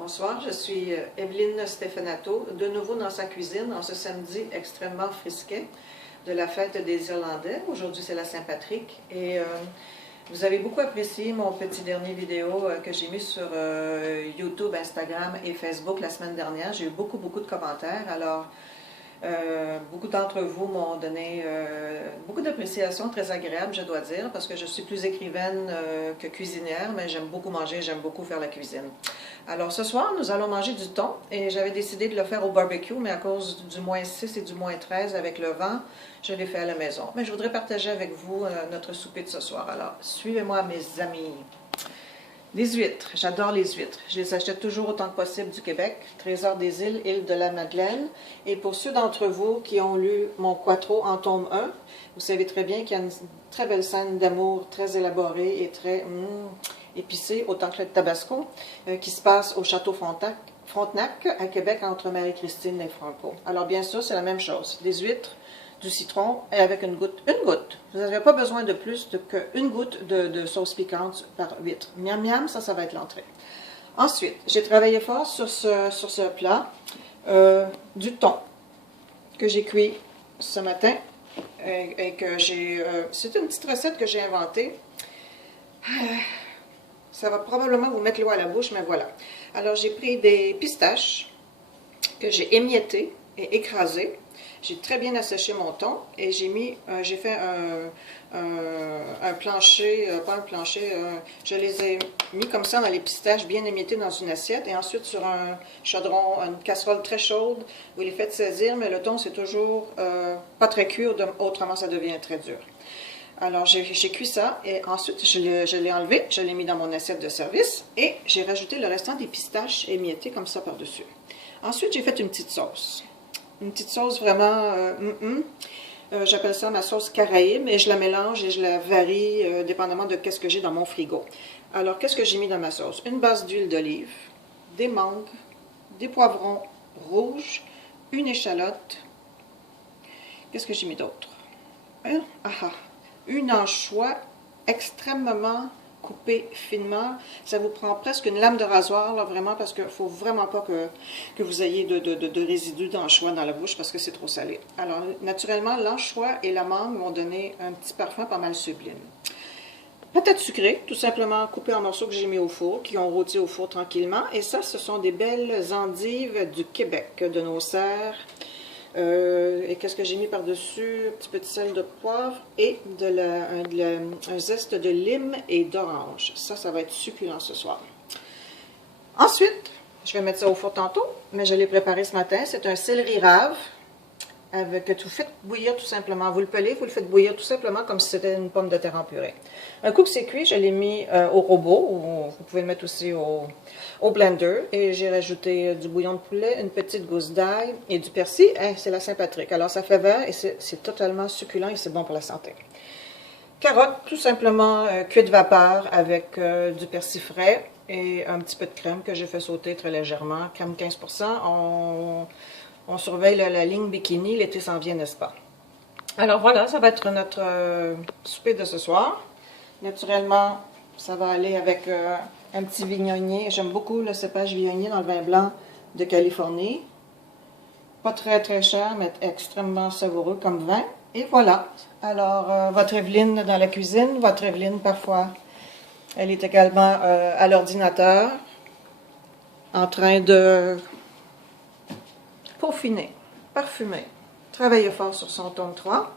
Bonsoir, je suis Evelyne Stefanato, de nouveau dans sa cuisine en ce samedi extrêmement frisquet de la fête des Irlandais. Aujourd'hui, c'est la Saint-Patrick et vous avez beaucoup apprécié mon petit dernier vidéo que j'ai mis sur YouTube, Instagram et Facebook la semaine dernière. J'ai eu beaucoup de commentaires, alors beaucoup d'entre vous m'ont donné beaucoup d'appréciation, très agréable, je dois dire, parce que je suis plus écrivaine que cuisinière, mais j'aime beaucoup manger, j'aime beaucoup faire la cuisine. Alors ce soir, nous allons manger du thon, et j'avais décidé de le faire au barbecue, mais à cause du -6 et du -13 avec le vent, je l'ai fait à la maison. Mais je voudrais partager avec vous notre souper de ce soir. Alors, suivez-moi mes amis. Les huîtres, j'adore les huîtres. Je les achète toujours autant que possible du Québec, Trésor des îles, île de la Madeleine. Et pour ceux d'entre vous qui ont lu mon Quattro en tome 1, vous savez très bien qu'il y a une très belle scène d'amour, très élaborée et très épicée, autant que le tabasco, qui se passe au Château Frontenac, à Québec, entre Marie-Christine et Franco. Alors bien sûr, c'est la même chose. Des huîtres, du citron et avec une goutte. Une goutte. Vous n'avez pas besoin de plus qu'une goutte de sauce piquante par huître. Miam miam, ça va être l'entrée. Ensuite, j'ai travaillé fort sur ce plat, du thon que j'ai cuit ce matin et que j'ai... c'est une petite recette que j'ai inventée. Ça va probablement vous mettre l'eau à la bouche, mais voilà. Alors, j'ai pris des pistaches que j'ai émiettées et écrasées. J'ai très bien asséché mon thon et j'ai fait un plancher, pas un plancher, je les ai mis comme ça dans les pistaches bien émiettées dans une assiette et ensuite sur un chaudron, une casserole très chaude, vous les faites saisir, mais le thon c'est toujours pas très cuit, autrement ça devient très dur. Alors j'ai cuit ça et ensuite je l'ai enlevé, je l'ai mis dans mon assiette de service et j'ai rajouté le restant des pistaches émiettées comme ça par-dessus. Ensuite j'ai fait une petite sauce. Une petite sauce vraiment, j'appelle ça ma sauce caraïbe, et je la mélange et je la varie dépendamment de ce que j'ai dans mon frigo. Alors, qu'est-ce que j'ai mis dans ma sauce? Une base d'huile d'olive, des mangues, des poivrons rouges, une échalote. Qu'est-ce que j'ai mis d'autre? Une anchois extrêmement coupée finement. Ça vous prend presque une lame de rasoir, là, vraiment, parce qu'il ne faut vraiment pas que vous ayez de résidus d'anchois dans la bouche, parce que c'est trop salé. Alors, naturellement, l'anchois et la mangue m'ont donné un petit parfum pas mal sublime. Patates sucrées, tout simplement coupées en morceaux que j'ai mis au four, qui ont rôti au four tranquillement. Et ça, ce sont des belles endives du Québec, de nos serres. Et qu'est-ce que j'ai mis par-dessus? Un petit peu de sel de poivre et un zeste de lime et d'orange. Ça va être succulent ce soir. Ensuite, je vais mettre ça au four tantôt, mais je l'ai préparé ce matin. C'est un céleri rave que vous faites bouillir tout simplement. Vous le pelez, vous le faites bouillir tout simplement comme si c'était une pomme de terre en purée. Un coup que c'est cuit, je l'ai mis au robot, ou vous pouvez le mettre aussi au blender, et j'ai rajouté du bouillon de poulet, une petite gousse d'ail et du persil. C'est la Saint-Patrick. Alors ça fait vert et c'est totalement succulent et c'est bon pour la santé. Carottes, tout simplement cuites vapeur avec du persil frais et un petit peu de crème que j'ai fait sauter très légèrement, crème 15%. On surveille la ligne bikini, l'été s'en vient, n'est-ce pas? Alors voilà, ça va être notre souper de ce soir. Naturellement, ça va aller avec un petit vignonnier. J'aime beaucoup le cépage vignonnier dans le vin blanc de Californie. Pas très cher, mais extrêmement savoureux comme vin. Et voilà. Alors, votre Evelyne dans la cuisine, votre Evelyne parfois, elle est également à l'ordinateur, en train de peaufiner, parfumer, travailler fort sur son tome 3.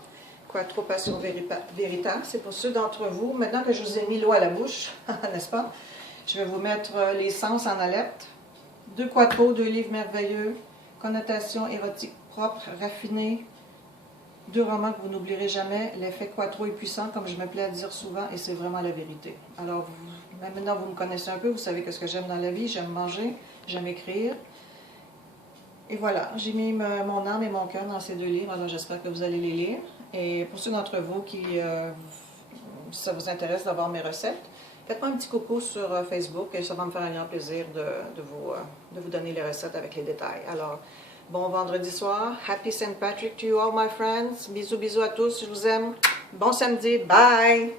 Quattro Passion Verita, c'est pour ceux d'entre vous, maintenant que je vous ai mis l'eau à la bouche, n'est-ce pas? Je vais vous mettre les sens en alerte. 2 Quattro, 2 livres merveilleux, connotation érotique propre, raffinée, 2 romans que vous n'oublierez jamais. L'effet Quattro est puissant, comme je me plais à dire souvent, et c'est vraiment la vérité. Alors, maintenant vous me connaissez un peu, vous savez ce que j'aime dans la vie, j'aime manger, j'aime écrire. Et voilà, j'ai mis mon âme et mon cœur dans ces 2 livres, alors j'espère que vous allez les lire. Et pour ceux d'entre vous qui ça vous intéresse d'avoir mes recettes, faites-moi un petit coucou sur Facebook et ça va me faire un grand plaisir de vous donner les recettes avec les détails. Alors, bon vendredi soir, Happy St. Patrick to you all my friends, bisous à tous, je vous aime, bon samedi, bye!